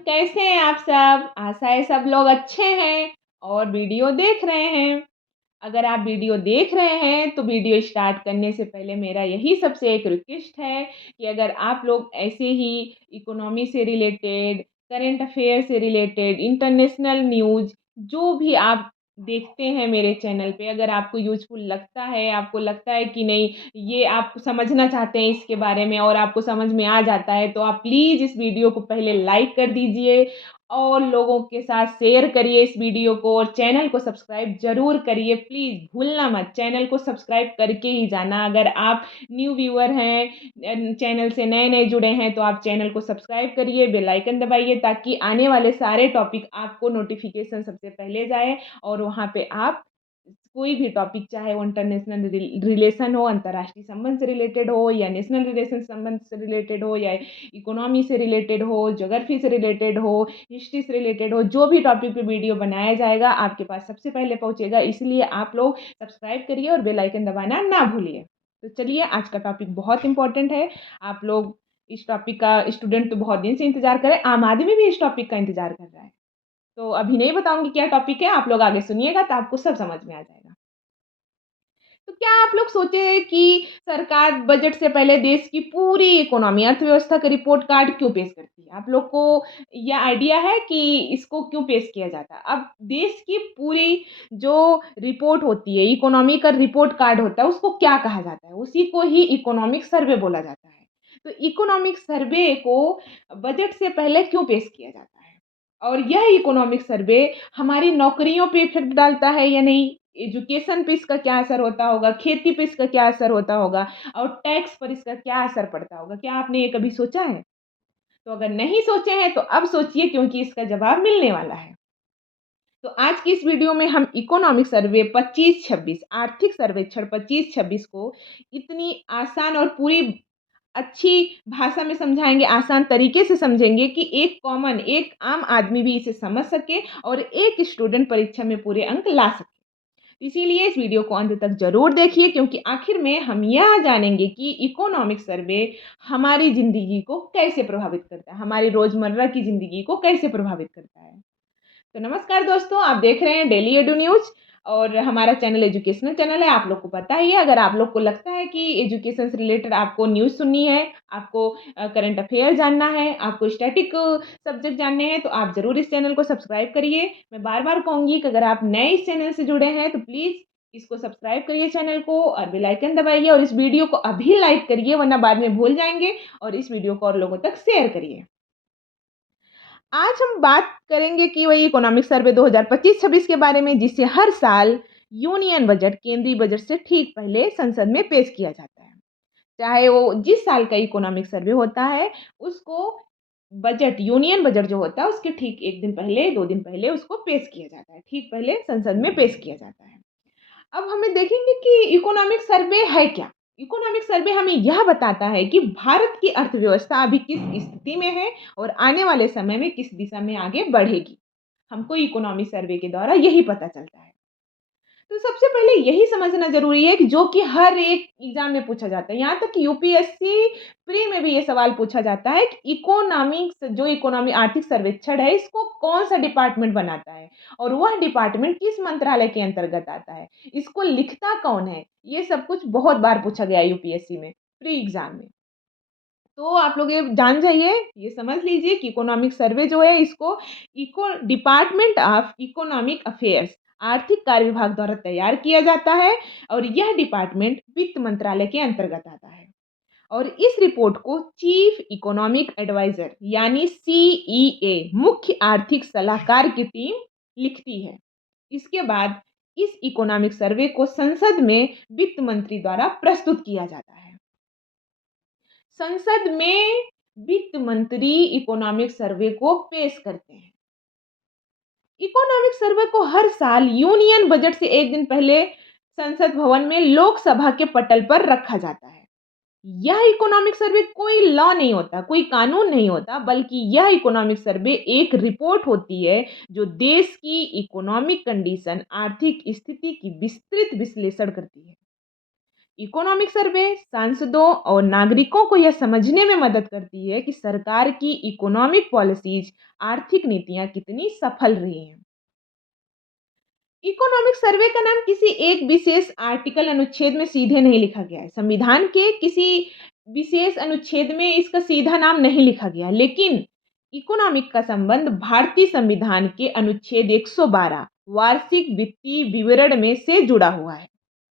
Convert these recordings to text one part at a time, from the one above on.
कैसे हैं आप सब? आशा है सब लोग अच्छे हैं और वीडियो देख रहे हैं। अगर आप वीडियो देख रहे हैं तो वीडियो स्टार्ट करने से पहले मेरा यही सबसे एक रिक्वेस्ट है कि अगर आप लोग ऐसे ही इकोनॉमी से रिलेटेड, करंट अफेयर से रिलेटेड, इंटरनेशनल न्यूज़ जो भी आप देखते हैं मेरे चैनल पे, अगर आपको यूज़फुल लगता है, आपको लगता है कि नहीं ये आप समझना चाहते हैं इसके बारे में और आपको समझ में आ जाता है, तो आप प्लीज़ इस वीडियो को पहले लाइक कर दीजिए और लोगों के साथ शेयर करिए इस वीडियो को और चैनल को सब्सक्राइब ज़रूर करिए। प्लीज़ भूलना मत, चैनल को सब्सक्राइब करके ही जाना। अगर आप न्यू व्यूअर हैं, चैनल से नए-नए जुड़े हैं तो आप चैनल को सब्सक्राइब करिए, बेल आइकन दबाइए ताकि आने वाले सारे टॉपिक आपको नोटिफ़िकेशन सबसे पहले जाए और वहाँ पे आप कोई भी टॉपिक चाहे वो इंटरनेशनल रिलेशन हो, अंतर्राष्ट्रीय संबंध से रिलेटेड हो या नेशनल रिलेशन संबंध से रिलेटेड हो या इकोनॉमी से रिलेटेड हो, ज्योग्राफी से रिलेटेड हो, हिस्ट्री से रिलेटेड हो, जो भी टॉपिक पे वीडियो बनाया जाएगा आपके पास सबसे पहले पहुंचेगा। इसलिए आप लोग सब्सक्राइब करिए और बेल आइकन दबाना ना भूलिए। तो चलिए, आज का टॉपिक बहुत इंपॉर्टेंट है। आप लोग इस टॉपिक का स्टूडेंट तो बहुत दिन से इंतजार कर रहे हैं, आम आदमी भी इस टॉपिक का इंतजार कर रहा है। तो अभी नहीं बताऊंगी क्या टॉपिक है, आप लोग आगे सुनिएगा तो आपको सब समझ में आ जाएगा। तो क्या आप लोग सोचे हैं कि सरकार बजट से पहले देश की पूरी इकोनॉमी, अर्थव्यवस्था का रिपोर्ट कार्ड क्यों पेश करती है? आप लोग को यह आइडिया है कि इसको क्यों पेश किया जाता है? अब देश की पूरी जो रिपोर्ट होती है, इकोनॉमी का रिपोर्ट कार्ड होता है, उसको क्या कहा जाता है? उसी को ही इकोनॉमिक सर्वे बोला जाता है। तो इकोनॉमिक सर्वे को बजट से पहले क्यों पेश किया जाता है? और यह इकोनॉमिक सर्वे हमारी नौकरियों पे इफ़ेक्ट डालता है या नहीं? एजुकेशन पे इसका क्या असर होता होगा? खेती पे इसका क्या असर होता होगा? और टैक्स पर इसका क्या असर पड़ता होगा? क्या आपने ये कभी सोचा है? तो अगर नहीं सोचे हैं तो अब सोचिए, क्योंकि इसका जवाब मिलने वाला है। तो आज की इस वीडियो में हम इकोनॉमिक सर्वे 25-26, आर्थिक सर्वेक्षण 25-26 को इतनी आसान और पूरी अच्छी भाषा में समझाएँगे, आसान तरीके से समझेंगे कि एक आम आदमी भी इसे समझ सके और एक स्टूडेंट परीक्षा में पूरे अंक ला सके। इसीलिए इस वीडियो को अंत तक ज़रूर देखिए, क्योंकि आखिर में हम यह जानेंगे कि इकोनॉमिक सर्वे हमारी ज़िंदगी को कैसे प्रभावित करता है, हमारी रोज़मर्रा की ज़िंदगी को कैसे प्रभावित करता है। तो नमस्कार दोस्तों, आप देख रहे हैं डेली एडू न्यूज़ और हमारा चैनल एजुकेशनल चैनल है। आप लोग को पता ही है, अगर आप लोग को लगता है कि एजुकेशन से रिलेटेड आपको न्यूज़ सुननी है, आपको करंट अफेयर जानना है, आपको स्टैटिक सब्जेक्ट जानने हैं, तो आप ज़रूर इस चैनल को सब्सक्राइब करिए। मैं बार-बार कहूँगी कि अगर आप नए इस चैनल से जुड़े हैं तो प्लीज़ इसको सब्सक्राइब करिए चैनल को और बेल आइकन दबाइए और इस वीडियो को अभी लाइक करिए, वरना बाद में भूल जाएँगे, और इस वीडियो को और लोगों तक शेयर करिए। आज हम बात करेंगे कि वही इकोनॉमिक सर्वे 2025-26 के बारे में, जिसे हर साल यूनियन बजट, केंद्रीय बजट से ठीक पहले संसद में पेश किया जाता है। चाहे वो जिस साल का इकोनॉमिक सर्वे होता है, उसको बजट, यूनियन बजट जो होता है उसके ठीक 1 दिन पहले, 2 दिन पहले उसको पेश किया जाता है। ठीक पहले संसद में पेश किया जाता है। अब हमें देखेंगे कि इकोनॉमिक सर्वे है क्या? इकोनॉमिक सर्वे हमें यह बताता है कि भारत की अर्थव्यवस्था अभी किस स्थिति में है और आने वाले समय में किस दिशा में आगे बढ़ेगी। हमको इकोनॉमिक सर्वे के द्वारा यही पता चलता है। तो सबसे पहले यही समझना ज़रूरी है कि जो कि हर एक एग्ज़ाम में पूछा जाता है, यहाँ तक कि यूपीएससी प्री में भी ये सवाल पूछा जाता है कि इकोनॉमी आर्थिक सर्वेक्षण है, इसको कौन-सा डिपार्टमेंट बनाता है और वह डिपार्टमेंट किस मंत्रालय के अंतर्गत आता है, इसको लिखता कौन है? ये सब कुछ बहुत बार पूछा गया है यूपीएससी में, प्री एग्ज़ाम में। तो आप लोग ये जान जाइए, ये समझ लीजिए कि इकोनॉमिक सर्वे जो है इसको डिपार्टमेंट ऑफ इकोनॉमिक अफेयर्स, आर्थिक कार्य विभाग द्वारा तैयार किया जाता है और यह डिपार्टमेंट वित्त मंत्रालय के अंतर्गत आता है। और इस रिपोर्ट को चीफ इकोनॉमिक एडवाइजर यानी सीईए, मुख्य आर्थिक सलाहकार की टीम लिखती है। इसके बाद इस इकोनॉमिक सर्वे को संसद में वित्त मंत्री द्वारा प्रस्तुत किया जाता है। संसद में वित्त मंत्री इकोनॉमिक सर्वे को पेश करते हैं। इकोनॉमिक सर्वे को हर साल यूनियन बजट से 1 दिन पहले संसद भवन में लोकसभा के पटल पर रखा जाता है। यह इकोनॉमिक सर्वे कोई लॉ नहीं होता, कोई कानून नहीं होता, बल्कि यह इकोनॉमिक सर्वे एक रिपोर्ट होती है जो देश की इकोनॉमिक कंडीशन, आर्थिक स्थिति की विस्तृत विश्लेषण करती है। इकोनॉमिक सर्वे सांसदों और नागरिकों को यह समझने में मदद करती है कि सरकार की इकोनॉमिक पॉलिसीज, आर्थिक नीतियां कितनी सफल रही हैं। इकोनॉमिक सर्वे का नाम किसी एक विशेष आर्टिकल अनुच्छेद में सीधे नहीं लिखा गया है। संविधान के किसी विशेष अनुच्छेद में इसका सीधा नाम नहीं लिखा गया, लेकिन इकोनॉमिक का संबंध भारतीय संविधान के अनुच्छेद 112 वार्षिक वित्तीय विवरण में से जुड़ा हुआ है,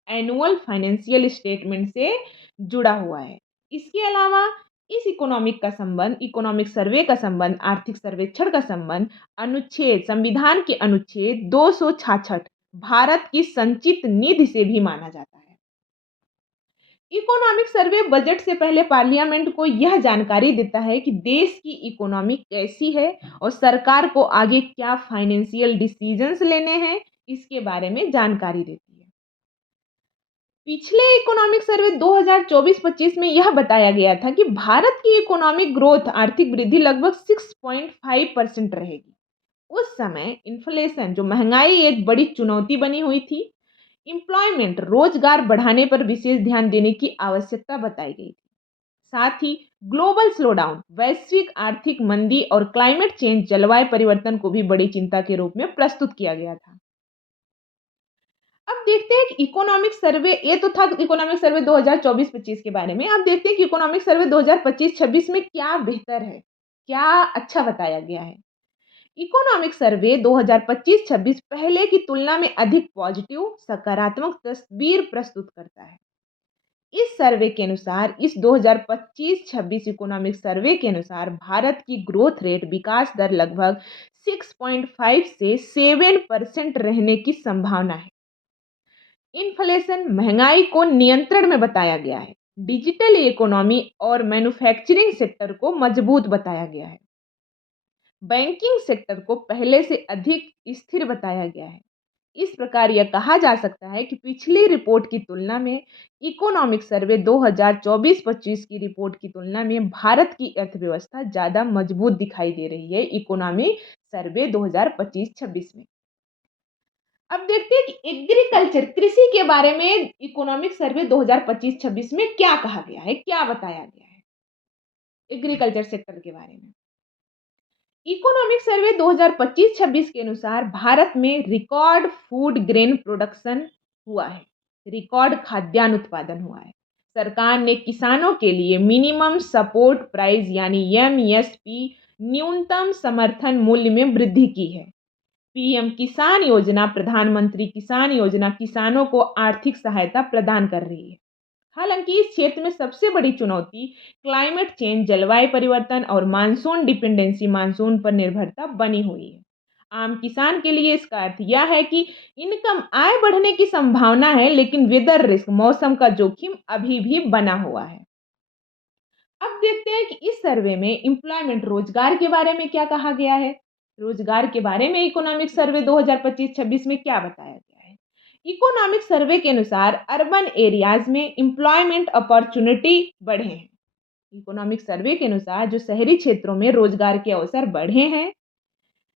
एनुअल फाइनेंशियल स्टेटमेंट से जुड़ा हुआ है। इसके अलावा इस इकोनॉमिक सर्वे का संबंध, आर्थिक सर्वेक्षण का संबंध संविधान के अनुच्छेद 266 भारत की संचित निधि से भी माना जाता है। इकोनॉमिक सर्वे बजट से पहले पार्लियामेंट को यह जानकारी देता है कि देश की इकोनॉमी कैसी है और सरकार को आगे क्या फाइनेंशियल डिसीजंस लेने हैं, इसके बारे में जानकारी देती है। पिछले इकोनॉमिक सर्वे 2024-25 में यह बताया गया था कि भारत की इकोनॉमिक ग्रोथ, आर्थिक वृद्धि लगभग 6.5% रहेगी। उस समय इन्फ्लेशन, जो महंगाई, एक बड़ी चुनौती बनी हुई थी। एम्प्लॉयमेंट, रोजगार बढ़ाने पर विशेष ध्यान देने की आवश्यकता बताई गई थी। साथ ही ग्लोबल स्लोडाउन, वैश्विक आर्थिक मंदी और क्लाइमेट चेंज, जलवायु परिवर्तन को भी बड़ी चिंता के रूप में प्रस्तुत किया गया था। अब देखते हैं कि इकोनॉमिक सर्वे, ये तो था इकोनॉमिक सर्वे 2024-25 के बारे में। अब देखते हैं कि इकोनॉमिक सर्वे 2025-26 में क्या बेहतर है, क्या अच्छा बताया गया है। इकोनॉमिक सर्वे 2025-26 पहले की तुलना में अधिक पॉजिटिव, सकारात्मक तस्वीर प्रस्तुत करता है। इस सर्वे के अनुसार, इस 2025-26 इकोनॉमिक सर्वे के अनुसार भारत की ग्रोथ रेट, विकास दर लगभग 6.5 से 7% रहने की संभावना है। इन्फ्लेशन, महंगाई को नियंत्रण में बताया गया है। डिजिटल इकोनॉमी और मैन्युफैक्चरिंग सेक्टर को मजबूत बताया गया है। बैंकिंग सेक्टर को पहले से अधिक स्थिर बताया गया है। इस प्रकार यह कहा जा सकता है कि पिछली रिपोर्ट की तुलना में, इकोनॉमिक सर्वे 2024-25 की रिपोर्ट की तुलना में भारत की अर्थव्यवस्था ज़्यादा मजबूत दिखाई दे रही है इकोनॉमिक सर्वे 2025-26 में। अब देखते हैं कि एग्रीकल्चर, कृषि के बारे में इकोनॉमिक सर्वे 2025-26 में क्या कहा गया है, क्या बताया गया है एग्रीकल्चर सेक्टर के बारे में। इकोनॉमिक सर्वे 2025-26 के अनुसार भारत में रिकॉर्ड फूड ग्रेन प्रोडक्शन हुआ है, रिकॉर्ड खाद्यान्न उत्पादन हुआ है। सरकार ने किसानों के लिए मिनिमम सपोर्ट प्राइस यानी एमएसपी, न्यूनतम समर्थन मूल्य में वृद्धि की है। पीएम किसान योजना, प्रधानमंत्री किसान योजना किसानों को आर्थिक सहायता प्रदान कर रही है। हालांकि इस क्षेत्र में सबसे बड़ी चुनौती क्लाइमेट चेंज, जलवायु परिवर्तन और मानसून डिपेंडेंसी, मानसून पर निर्भरता बनी हुई है। आम किसान के लिए इसका अर्थ यह है कि इनकम, आय बढ़ने की संभावना है, लेकिन वेदर रिस्क, मौसम का जोखिम अभी भी बना हुआ है। अब देखते हैं कि इस सर्वे में एम्प्लॉयमेंट, रोजगार के बारे में क्या कहा गया है। रोजगार के बारे में इकोनॉमिक सर्वे 2025-26 में क्या बताया गया है। इकोनॉमिक सर्वे के अनुसार अर्बन एरियाज में एम्प्लॉयमेंट अपॉर्चुनिटी बढ़े हैं। इकोनॉमिक सर्वे के अनुसार जो शहरी क्षेत्रों में रोजगार के अवसर बढ़े हैं।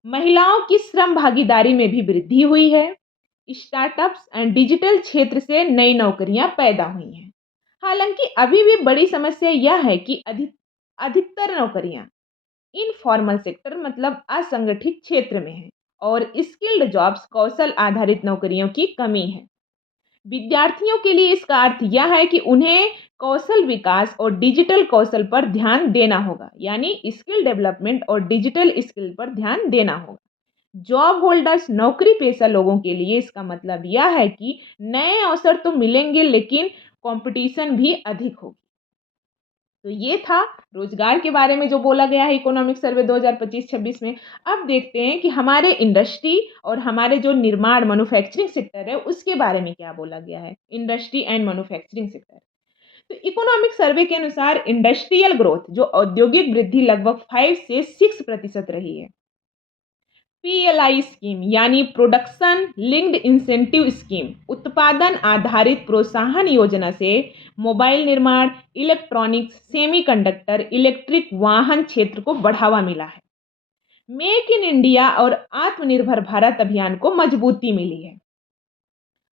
महिलाओं की श्रम भागीदारी में भी वृद्धि हुई है। स्टार्टअप्स एंड डिजिटल क्षेत्र से नई नौकरियां पैदा हुई हैं। हालांकि अभी भी बड़ी समस्या यह है कि अधिकतर नौकरियां इनफॉर्मल सेक्टर, मतलब असंगठित क्षेत्र में है और स्किल्ड जॉब्स, कौशल आधारित नौकरियों की कमी है। विद्यार्थियों के लिए इसका अर्थ यह है कि उन्हें कौशल विकास और डिजिटल कौशल पर ध्यान देना होगा, यानी स्किल डेवलपमेंट और डिजिटल स्किल पर ध्यान देना होगा। जॉब होल्डर्स, नौकरी पेशा लोगों के लिए इसका मतलब यह है कि नए अवसर तो मिलेंगे, लेकिन कंपटीशन भी अधिक होगी। तो ये था रोजगार के बारे में जो बोला गया है इकोनॉमिक सर्वे 2025-26 में। अब देखते हैं कि हमारे इंडस्ट्री और हमारे जो निर्माण, मैन्युफैक्चरिंग सेक्टर है, उसके बारे में क्या बोला गया है। इंडस्ट्री एंड मैन्युफैक्चरिंग सेक्टर, तो इकोनॉमिक सर्वे के अनुसार इंडस्ट्रियल ग्रोथ, जो औद्योगिक वृद्धि, लगभग 5 से 6% रही है। पीएलआई स्कीम यानी प्रोडक्शन लिंक्ड इंसेंटिव स्कीम, उत्पादन आधारित प्रोत्साहन योजना से मोबाइल निर्माण, इलेक्ट्रॉनिक्स, सेमीकंडक्टर, इलेक्ट्रिक वाहन क्षेत्र को बढ़ावा मिला है। मेक इन इंडिया और आत्मनिर्भर भारत अभियान को मजबूती मिली है।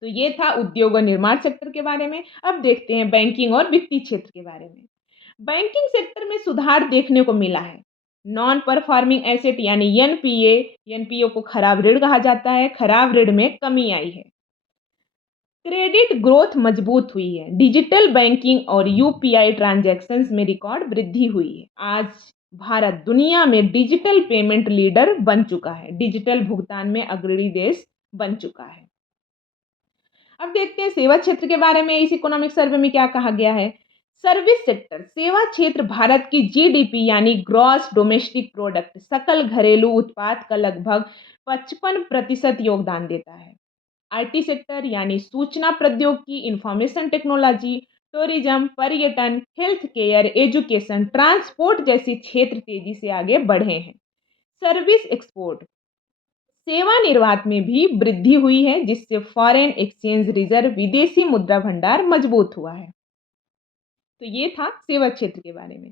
तो ये था उद्योग और निर्माण सेक्टर के बारे में। अब देखते हैं बैंकिंग और वित्तीय क्षेत्र के बारे में। बैंकिंग सेक्टर में सुधार देखने को मिला है। नॉन परफॉर्मिंग एसेट यानी एनपीए, एनपीओ को खराब ऋण कहा जाता है, खराब ऋण में कमी आई है। क्रेडिट ग्रोथ मजबूत हुई है। डिजिटल बैंकिंग और यूपीआई ट्रांजैक्शंस में रिकॉर्ड वृद्धि हुई है। आज भारत दुनिया में डिजिटल पेमेंट लीडर बन चुका है, डिजिटल भुगतान में अग्रणी देश बन चुका है। अब देखते हैं सेवा क्षेत्र के बारे में। इस इकोनॉमिक सर्वे में क्या कहा गया है। सर्विस सेक्टर, सेवा क्षेत्र भारत की जीडीपी यानी ग्रॉस डोमेस्टिक प्रोडक्ट, सकल घरेलू उत्पाद का लगभग 55% योगदान देता है। आईटी सेक्टर यानी सूचना प्रौद्योगिकी, इंफॉर्मेशन टेक्नोलॉजी, टूरिज्म, पर्यटन, हेल्थ केयर, एजुकेशन, ट्रांसपोर्ट जैसे क्षेत्र तेजी से आगे बढ़े हैं। सर्विस एक्सपोर्ट, सेवा निर्यात में भी वृद्धि हुई है, जिससे फॉरेन एक्सचेंज रिजर्व, विदेशी मुद्रा भंडार मजबूत हुआ है। तो ये था सेवा क्षेत्र के बारे में।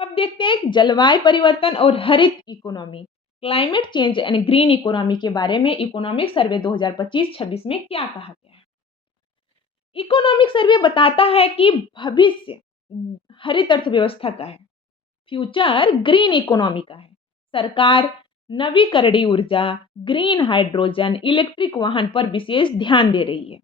अब देखते हैं जलवायु परिवर्तन और हरित economy, climate change and green economy के बारे में इकोनॉमिक सर्वे 2025-26 में क्या कहा गया है। इकोनॉमिक सर्वे बताता है कि भविष्य हरित अर्थव्यवस्था का है, फ्यूचर ग्रीन इकोनॉमी का है। सरकार नवीकरणीय ऊर्जा, ग्रीन हाइड्रोजन, इलेक्ट्रिक वाहन पर विशेष ध्यान दे रही है।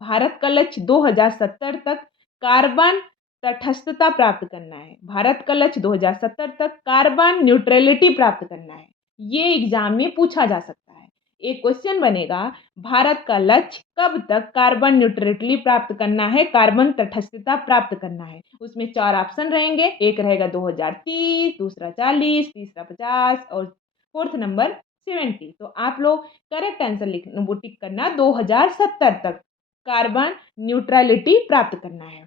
भारत का लक्ष्य 2070 तक कार्बन तटस्थता प्राप्त करना है। भारत का लक्ष्य 2070 तक कार्बन न्यूट्रलिटी प्राप्त करना है। ये एग्जाम में पूछा जा सकता है। एक क्वेश्चन बनेगा, भारत का लक्ष्य कब तक कार्बन न्यूट्रलिटी प्राप्त करना है, कार्बन तटस्थता प्राप्त करना है। उसमें 4 ऑप्शन रहेंगे, एक रहेगा 2030, दूसरा 40, तीसरा 50 और फोर्थ नंबर 70। तो आप लोग करेक्ट आंसर वो टिक करना, 2070 तक कार्बन न्यूट्रलिटी प्राप्त करना है।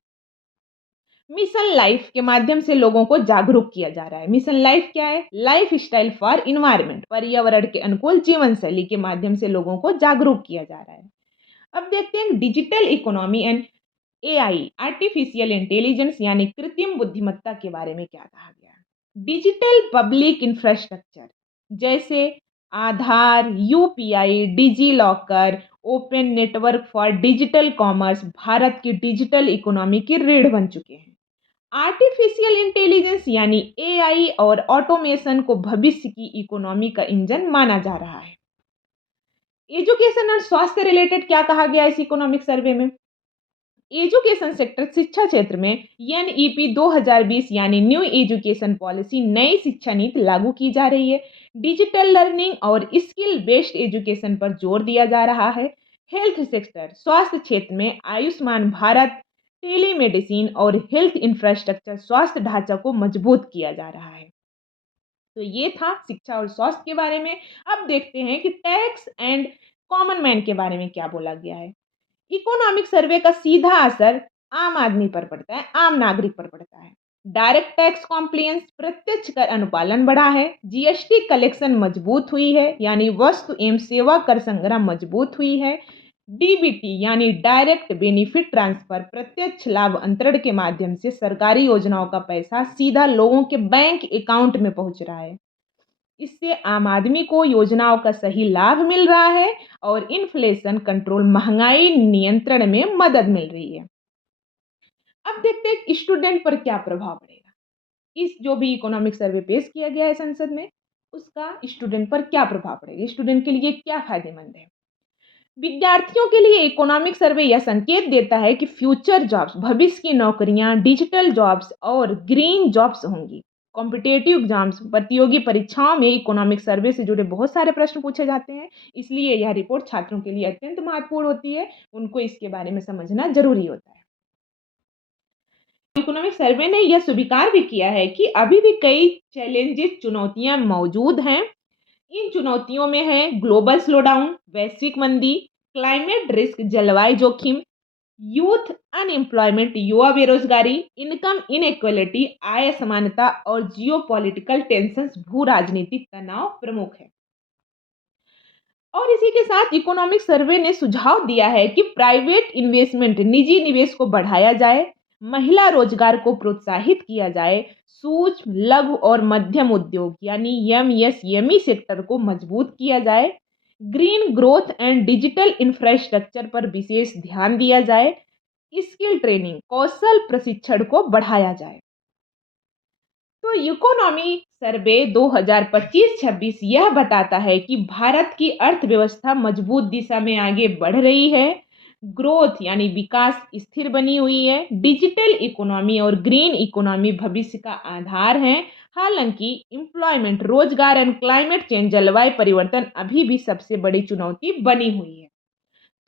मिशन लाइफ के माध्यम से लोगों को जागरूक किया जा रहा है। मिशन लाइफ क्या है? लाइफ स्टाइल फॉर इन्वायरमेंट, पर्यावरण के अनुकूल जीवन शैली के माध्यम से लोगों को जागरूक किया जा रहा है। अब देखते हैं digital economy and AI, artificial intelligence यानी कृत्रिम बुद्धिमत्ता के बारे में क्या कहा गया है। डिजिटल पब्लिक इंफ्रास्ट्रक्चर जैसे Aadhaar, UPI, DigiLocker, open network for digital commerce Bharat की डिजिटल इकोनॉमी की रीढ़ बन चुके हैं। आर्टिफिशियल इंटेलिजेंस यानी एआई और ऑटोमेशन को भविष्य की इकोनॉमी का इंजन माना जा रहा है। एजुकेशन और स्वास्थ्य रिलेटेड क्या कहा गया इस इकोनॉमिक सर्वे में। एजुकेशन सेक्टर, शिक्षा क्षेत्र में एनईपी 2020 यानी न्यू एजुकेशन पॉलिसी, नई शिक्षा नीति लागू की जा रही है। डिजिटल लर्निंग और स्किल बेस्ड एजुकेशन पर जोर दिया जा रहा है। हेल्थ सेक्टर, स्वास्थ्य क्षेत्र में आयुष्मान भारत, टेलीमेडिसिन और हेल्थ इंफ्रास्ट्रक्चर, स्वास्थ्य ढांचा को मजबूत किया जा रहा है। तो ये था शिक्षा और स्वास्थ्य के बारे में। अब देखते हैं कि टैक्स एंड कॉमन मैन के बारे में क्या बोला गया है। इकोनॉमिक सर्वे का सीधा असर आम आदमी पर पड़ता है, आम नागरिक पर पड़ता है। डायरेक्ट टैक्स कॉम्प्लियंस, प्रत्यक्ष कर अनुपालन बढ़ा है। जीएसटी कलेक्शन मजबूत हुई है, यानी वस्तु एवं सेवा कर संग्रह मजबूत हुई है। डीबीटी यानी डायरेक्ट बेनिफिट ट्रांसफर, प्रत्यक्ष लाभ अंतरण के माध्यम से सरकारी योजनाओं का पैसा सीधा लोगों के बैंक अकाउंट में पहुंच रहा है। इससे आम आदमी को योजनाओं का सही लाभ मिल रहा है और इन्फ्लेशन कंट्रोल, महंगाई नियंत्रण में मदद मिल रही है। अब देखते हैं स्टूडेंट पर क्या प्रभाव पड़ेगा। इस जो भी इकोनॉमिक सर्वे पेश किया गया है संसद में, उसका स्टूडेंट पर क्या प्रभाव पड़ेगा, स्टूडेंट के लिए क्या फायदेमंद है। विद्यार्थियों के लिए इकोनॉमिक सर्वे यह संकेत देता है कि फ्यूचर जॉब्स, भविष्य की नौकरियां डिजिटल जॉब्स और ग्रीन जॉब्स होंगी। कॉम्पिटेटिव एग्जाम्स, प्रतियोगी परीक्षाओं में इकोनॉमिक सर्वे से जुड़े बहुत सारे प्रश्न पूछे जाते हैं, इसलिए यह रिपोर्ट छात्रों के लिए अत्यंत महत्वपूर्ण होती है। उनको इसके बारे में समझना जरूरी होता है। इकोनॉमिक सर्वे ने यह स्वीकार भी किया है कि अभी भी कई चैलेंजेस, चुनौतियां मौजूद हैं। इन चुनौतियों में है ग्लोबल स्लोडाउन, वैश्विक मंदी, क्लाइमेट रिस्क, जलवायु जोखिम, यूथ अनएम्प्लॉयमेंट, युवा बेरोजगारी, इनकम इनइक्वालिटी, आय असमानता और जियोपॉलिटिकल टेंशंस, भू राजनीतिक तनाव प्रमुख है। और इसी के साथ इकोनॉमिक सर्वे ने सुझाव दिया है कि प्राइवेट इन्वेस्टमेंट, निजी निवेश को बढ़ाया जाए, महिला रोजगार को प्रोत्साहित किया जाए, सूक्ष्म लघु और मध्यम उद्योग यानी एमएसएमई सेक्टर को मजबूत किया जाए, green growth and digital infrastructure पर विशेष ध्यान दिया जाए, स्किल ट्रेनिंग कौशल प्रशिक्षण को बढ़ाया जाए। तो इकोनॉमी सर्वे 2025-26 यह बताता है कि भारत की अर्थव्यवस्था मजबूत दिशा में आगे बढ़ रही है। ग्रोथ यानी विकास स्थिर बनी हुई है। डिजिटल इकोनॉमी और ग्रीन इकोनॉमी भविष्य का आधार है। हालांकि एम्प्लॉयमेंट रोजगार एंड क्लाइमेट चेंज जलवायु परिवर्तन अभी भी सबसे बड़ी चुनौती बनी हुई है।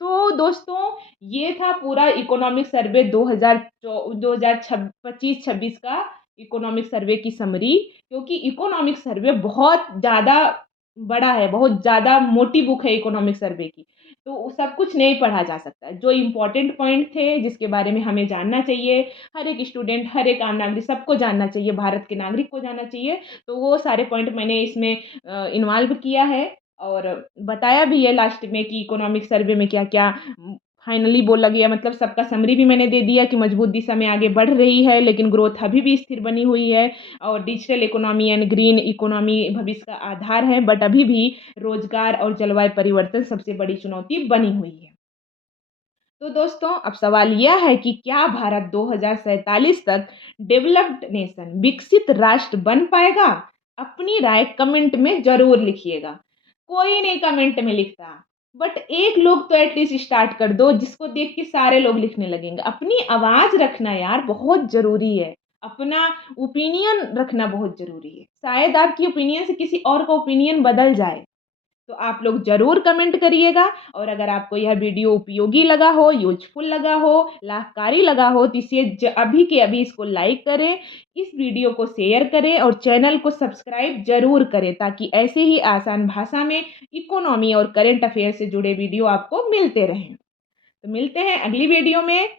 तो दोस्तों, ये था पूरा इकोनॉमिक सर्वे 2025-26 का इकोनॉमिक सर्वे की समरी। क्योंकि इकोनॉमिक सर्वे बहुत ज़्यादा बड़ा है, बहुत ज़्यादा मोटी बुक है इकोनॉमिक सर्वे की। तो सब कुछ नहीं पढ़ा जा सकता। जो इम्पोर्टेंट पॉइंट थे जिसके बारे में हमें जानना चाहिए, हर एक स्टूडेंट, हर एक आम नागरिक सबको जानना चाहिए, भारत के नागरिक को जानना चाहिए, तो वो सारे पॉइंट मैंने इसमें इन्वॉल्व किया है और बताया भी है लास्ट में कि इकोनॉमिक सर्वे में क्या-क्या फाइनली बोला गया। मतलब सबका समरी भी मैंने दे दिया कि मजबूत दिशा में आगे बढ़ रही है, लेकिन ग्रोथ अभी भी स्थिर बनी हुई है और digital economy and green economy भविष्य का आधार है, बट अभी भी रोजगार और जलवायु परिवर्तन सबसे बड़ी चुनौती बनी हुई है। तो दोस्तों, अब सवाल यह है कि क्या भारत 2047 तक डेवलप्ड नेशन विकसित राष्ट्र बन पाएगा? अपनी राय कमेंट में ज़रूर लिखिएगा। कोई नहीं कमेंट में लिखता, बट एक लोग तो एटलीस्ट स्टार्ट कर दो जिसको देख के सारे लोग लिखने लगेंगे। अपनी आवाज़ रखना यार बहुत ज़रूरी है। अपना ओपिनियन रखना बहुत ज़रूरी है। शायद आपकी ओपिनियन से किसी और का ओपिनियन बदल जाए। तो आप लोग ज़रूर कमेंट करिएगा और अगर आपको यह वीडियो उपयोगी लगा हो, यूज़फुल लगा हो, लाभकारी लगा हो तो इसे अभी के अभी इसको लाइक करें, इस वीडियो को शेयर करें और चैनल को सब्सक्राइब ज़रूर करें ताकि ऐसे ही आसान भाषा में इकोनॉमी और करंट अफेयर से जुड़े वीडियो आपको मिलते रहें। तो मिलते हैं अगली वीडियो में।